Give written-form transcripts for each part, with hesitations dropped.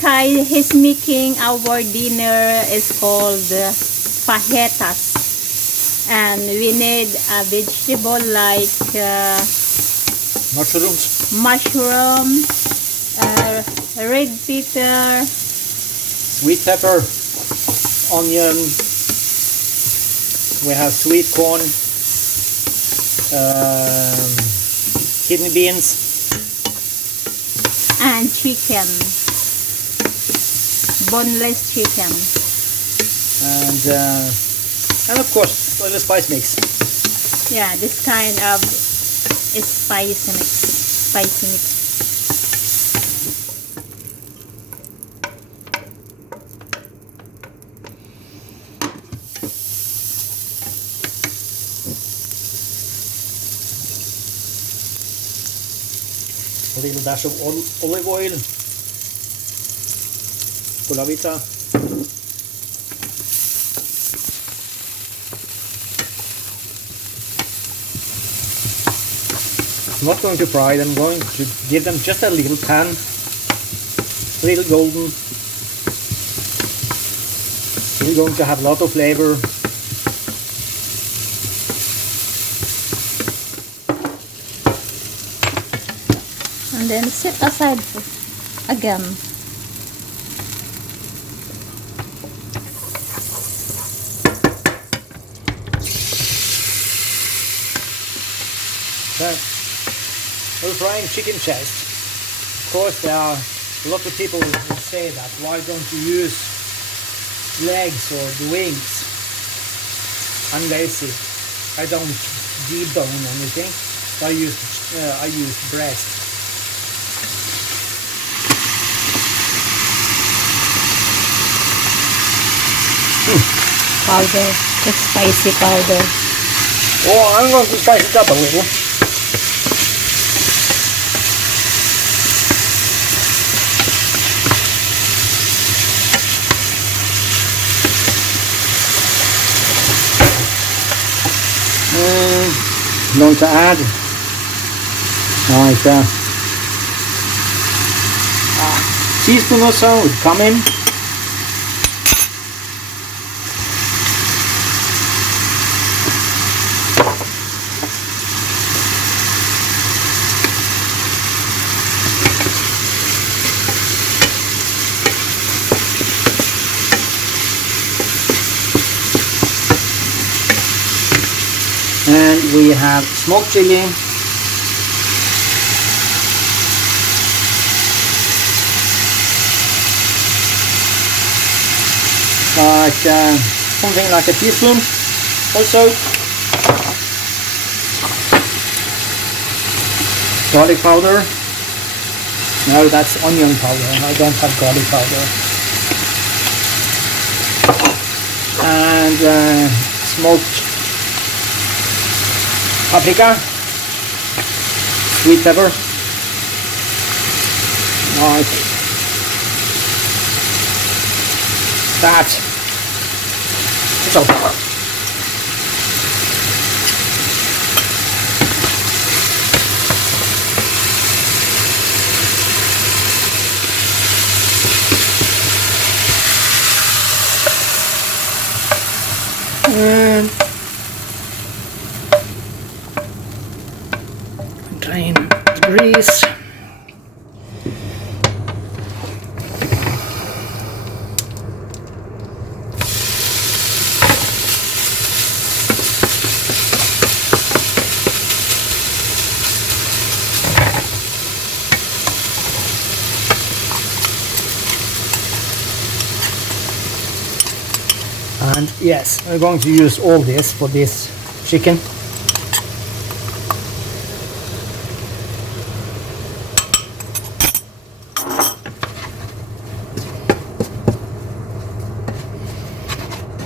guy, he's making our dinner is called fajitas, and we need a vegetable like mushroom, red pepper, sweet pepper, onion. We have sweet corn, kidney beans, and chicken, boneless chicken, and of course a little spice mix. yeah, this kind of spicy mix. A little dash of olive oil, colavita, I'm not going to fry them, I'm going to give them just a little pan, a little golden. We're going to have a lot of flavor. And then set aside again. We're frying chicken chest. Of course, there are a lot of people who say that, why don't you use legs or the wings? I'm lazy. I don't debone anything. I use breast. Powder, the spicy powder. Oh, I'm going to spice it up a little. I'm going to add like a teaspoon or so would come in. And we have smoked chili, like something like a teaspoon or so. Garlic powder. No, that's onion powder. I don't have garlic powder. And smoked paprika, sweet pepper, like that. So and drain the grease. And yes, we're going to use all this for this chicken.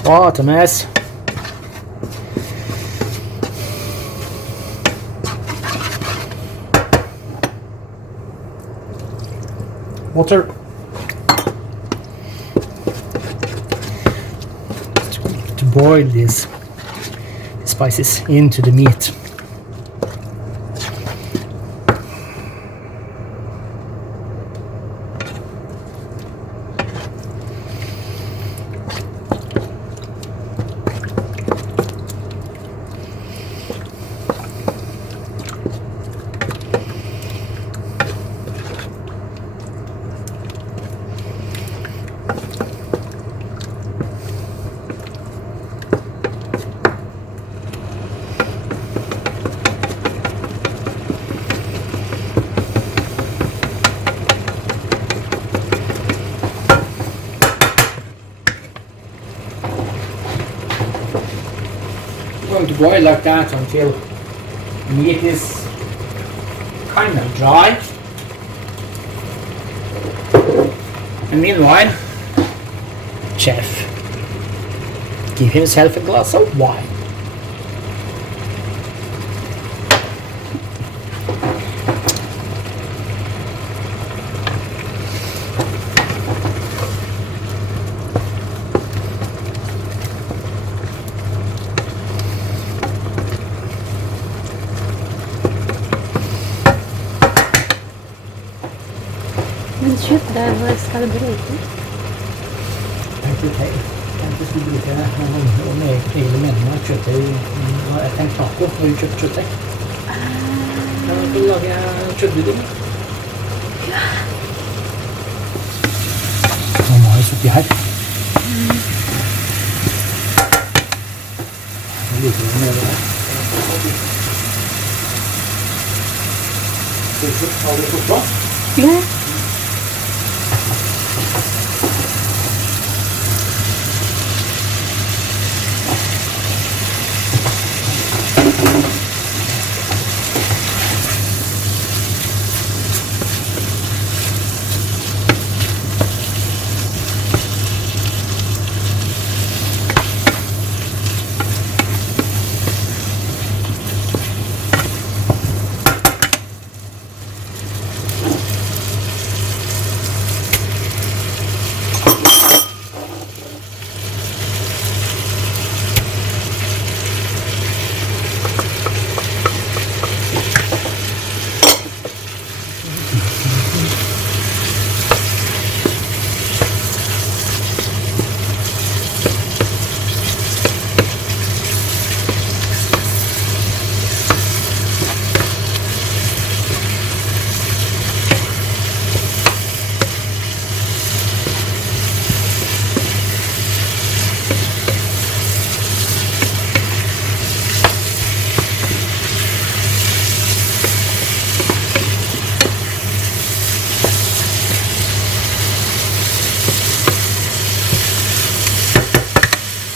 What a mess. Water. To boil these spices into the meat. Going to boil like that until meat is kind of dry. And meanwhile, chef give himself a glass of wine. Men kjøtt der var skalbrøyte. Jeg skulle bruke og meget egentlig mener at kjøttet jeg tenkte taco når du kjøper kjøttet. Da lager jeg kjøttbudding. Nå må jeg oppi her. Jeg liker det med det her. Har du fått plass? Ja.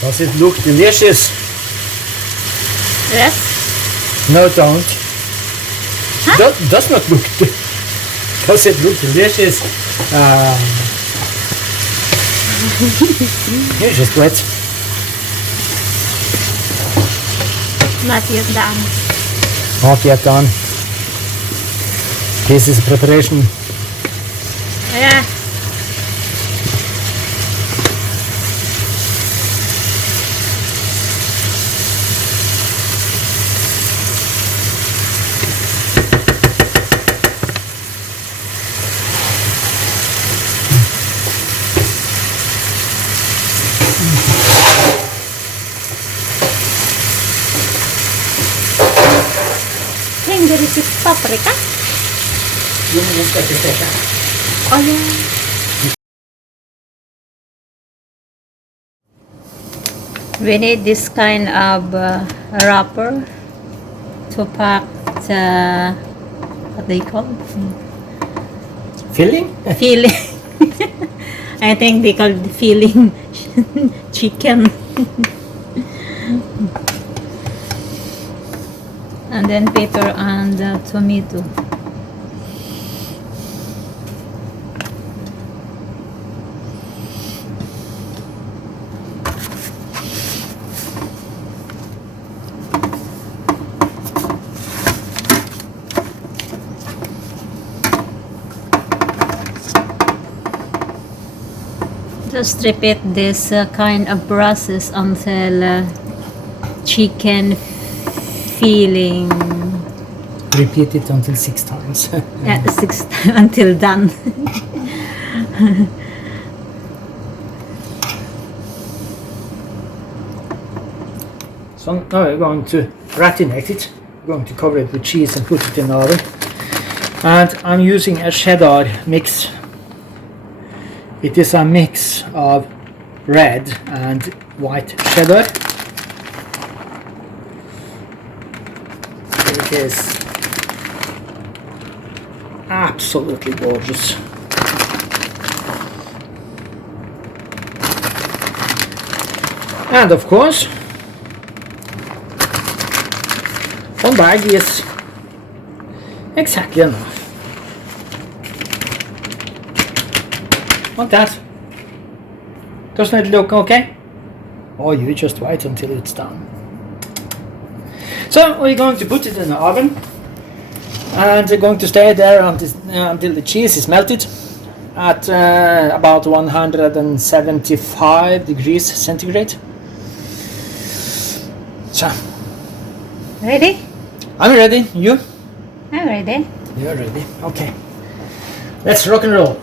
Does it look delicious? Yes. No, don't. Does not look. Does it look delicious? You're just wet. Not yet done. Not yet done. This is preparation. Yeah. There is paprika. Oh yeah. We need this kind of wrapper to pack the what they call Filling? filling. I think they call it filling chicken. And then pepper and tomato. Just repeat this kind of process until chicken filling. Repeat it until 6 times. Yeah, 6 times until done. So now we're going to gratinate it. We're going to cover it with cheese and put it in the oven. And I'm using a cheddar mix. It is a mix of red and white cheddar. It is absolutely gorgeous. And of course, one bag is exactly enough. Want that? Doesn't it look okay? Or you just wait until it's done. So we're going to put it in the oven, and we're going to stay there until the cheese is melted at about 175 degrees centigrade. So, Ready? I'm ready. You? I'm ready. You're ready. Okay. Let's rock and roll.